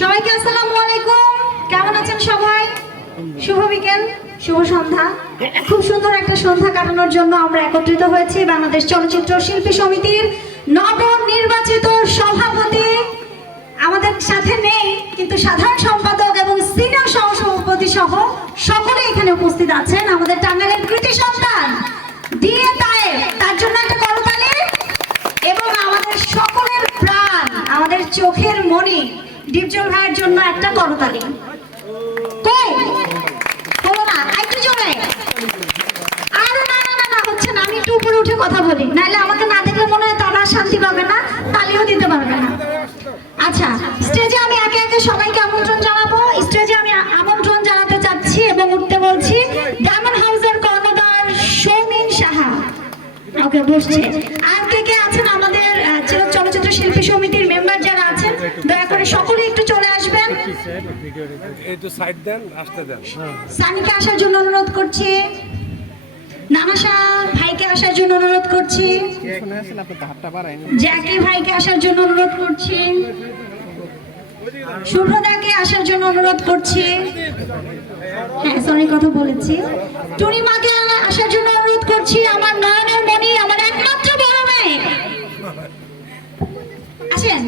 সবাইকে আসসালামু আলাইকুম। কেমন আছেন সবাই? শুভ বিকেল, শুভ সন্ধ্যা। খুব সুন্দর একটা সন্ধ্যা কাটানোর জন্য আমরা একত্রিত হয়েছি বাংলাদেশ চলচ্চিত্র শিল্পী সমিতির নবনির্বাচিত সভাপতি। আমাদের সাথে নেই কিন্তু সাধারণ সম্পাদক এবং সিনিয়র সহসভাপতি সহ সকলে এখানে উপস্থিত আছেন আমাদের টাঙ্গাইলের কৃতি সন্তান দিয়ে তায়ে তার জন্য একটা করতালি। এবং আমাদের সকলের প্রাণ, আমাদের চোখের মনি ডিপজল ভাইয়ের জন্য একটা করতালি। না আচ্ছা স্টেজে আমি আমন্ত্রণ জানাব। স্টেজে চাচ্ছি এবং উঠতে বলছি ডায়মন্ড হাউসের কর্ণধার সৌমিন সাহা। ওকে, বসছে। আর কে কে আছেন আমাদের চলচ্চিত্র শিল্পী সমিতির মেম্বার যারা আছেন, দয়া করে আসবেন একটু সাইড দেন, আসতে দেন। সানিকে আসার জন্য অনুরোধ করছি। নানাশা ভাইকে আসার জন্য অনুরোধ করছি। জ্যাকি ভাইকে আসার জন্য অনুরোধ করছি। শুভ্রদাকে আসার জন্য অনুরোধ করছি। হ্যাঁ সরি কথা বলেছি। টুনিমাকে আসার জন্য অনুরোধ করছি। আমার নয়নের মণি আমার একমাত্র বড় মেয়ে। আসেন।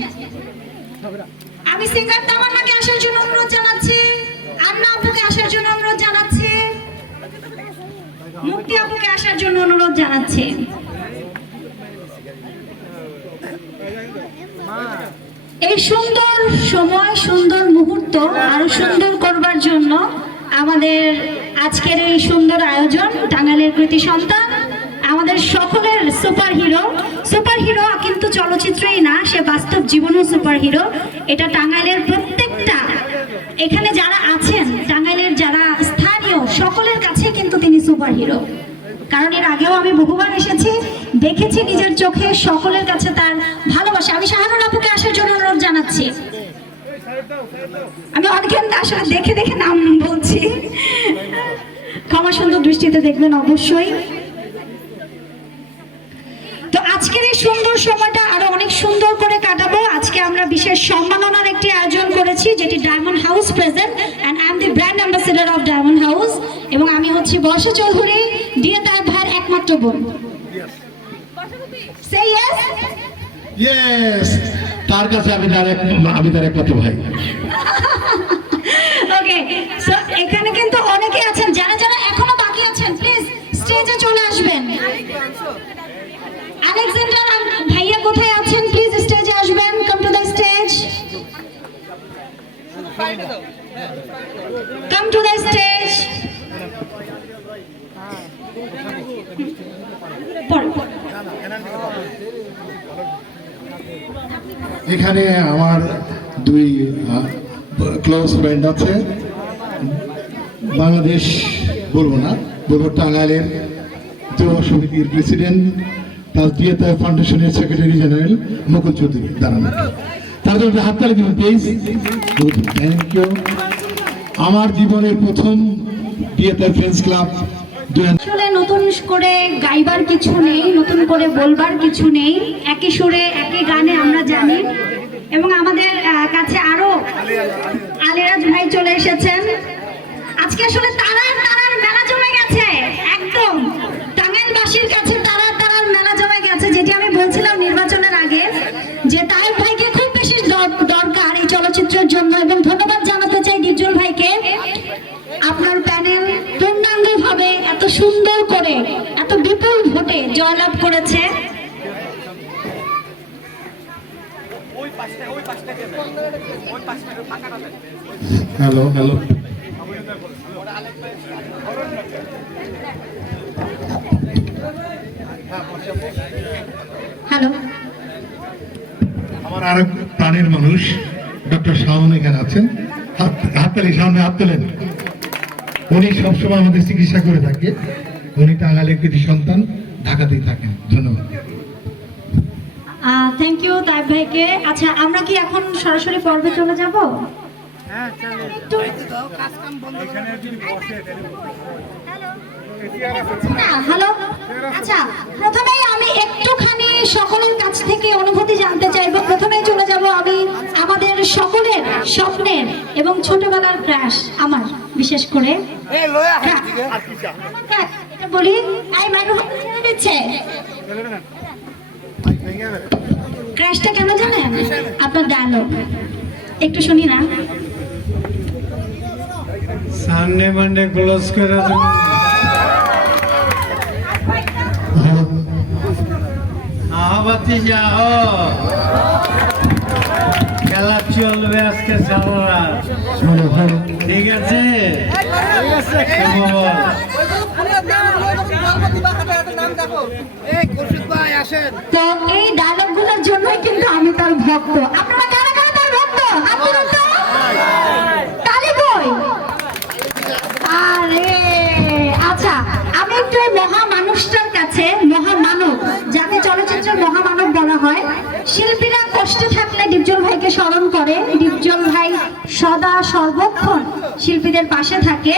আমি সিঙ্গার মুক্তি আপুকে আসার জন্য অনুরোধ জানাচ্ছি। এই সুন্দর সময়, সুন্দর মুহূর্ত আরও সুন্দর করবার জন্য আমাদের আজকের এই সুন্দর আয়োজন, টাঙ্গাইলের কৃতি সন্তান, আমাদের সকলের সুপার হিরো সুপার হিরো কিন্তু চলচ্চিত্রেই না, সে বাস্তব জীবনেও সুপার হিরো এটা টাঙ্গাইলের প্রত্যেকটা। এখানে যারা আছেন কিন্তু তিনি সুপার হিরো। কারণ এর আগেও আমি বহুবার এসেছি, দেখেছি নিজের চোখে সকলের কাছে তার ভালোবাসা। আমি শাহানুর আপুকে আসার জন্য অনুরোধ জানাচ্ছি। আমি অনেকের আসলে দেখে দেখে নাম বলছি। ক্ষমা সুন্দর দৃষ্টিতে দেখবেন অবশ্যই। তো আজকের এই সুন্দর সময়টা আরও অনেক সুন্দর করে কাটাবো। আজকে আমরা বিশেষ সম্মাননার একটি আয়োজন করেছি যেটি Diamond House present and I am the brand ambassador of Diamond House এবং আমি হচ্ছি বর্ষা চৌধুরী দিয়ে তার ভাইয়ের একমাত্র বোন। তার কাছে আমি তার এক- আমি তার একমাত্র ভাই। ওকে সো এখানে কিন্তু অনেকে আছেন যারা যারা এখনও বাকি আছেন প্লিজ স্টেজে চলে আসবেন। আলেকজান্ডার ভাইয়া কোথায় আছেন? প্লিজ স্টেজে আসবেন come to the stage come to the stage এখানে আমার দুই ক্লোজ ফ্রেন্ড আছে। বাংলাদেশ বলব না, বলব টাঙ্গাইলের যুব সমিতির প্রেসিডেন্ট ডিএতে ফাউন্ডেশনের সেক্রেটারি জেনারেল মুকুল চৌধুরী, দাঁড়ান তার জন্য হাততালি দিবেন প্লিজ থ্যাংক ইউ আমার জীবনের প্রথম ডিএতে ফ্রেন্ডস ক্লাব আসলে নতুন করে গাইবার কিছু নেই, নতুন করে বলবার কিছু নেই। একই সুরে, একই গানে আমরা জানি। এবং আমাদের কাছে আরও আলিরাজ ভাই চলে এসেছেন। আজকে আসলে তারার তারার মেলা জমে গেছে, একদম। টাঙ্গাইলবাসীর কাছে তারার তারার মেলা জমে গেছে, যেটি আমি বলছিলাম নির্বাচনের আগে, যে তাইব ভাইকে খুব বেশি দর- দরকার এই চলচ্চিত্রের জন্য এবং ধন্যবাদ জানাতে চাই ডিপজল ভাইকে আপনার প্যানেল পূর্ণাঙ্গভাবে এত সুন্দর করে এত বিপুল ভোটে জয়লাভ করেছে। হ্যালো হ্যালো হ্যালো আমার আরেক প্রাণের মানুষ ডক্টর শাহন এখানে আছেন। হাত হাততালি সামনে হাত তোলেন। উনি সবসময় আমাদের চিকিৎসা করে থাকে। উনি টাঙ্গালের কৃতি সন্তান। ঢাকাতেই থাকেন। ধন্যবাদ। থ্যাংক ইউ তাইব ভাইকে। আচ্ছা আমরা কি এখন সরাসরি পর্বে চলে যাব? না হ্যালো। আচ্ছা প্রথমেই আমি একটুখানি সকলের কাছ থেকে অনুভূতি জানতে চাইব। প্রথমেই চলে যাব আমি আমাদের সকলের স্বপ্নের এবং ছোটবেলার ক্রাশ আমার বিশেষ করে। বলি আই দিচ্ছে ক্রাশটা কেন জানেন? আপনার ডায়লগ একটু শুনি না। সানডে মানডে ক্লোজ করে দেবো। আহবাতি যাও। খেলা চলবে আজকে সারা ঠিক আছে। তো এই ডায়লগগুলোর জন্যই কিন্তু আমি তার ভক্ত। আপনারা কারা তার ভক্ত? আচ্ছা আমি একটু মহা মানুষটার কাছে, মহামানব, যাকে চলচ্চিত্রের মহামানব বলা হয়, শিল্পীরা কষ্টে থাকলে ডিপজল ভাইকে স্মরণ করে। ডিপজল ভাই সদা সর্বক্ষণ শিল্পীদের পাশে থাকে।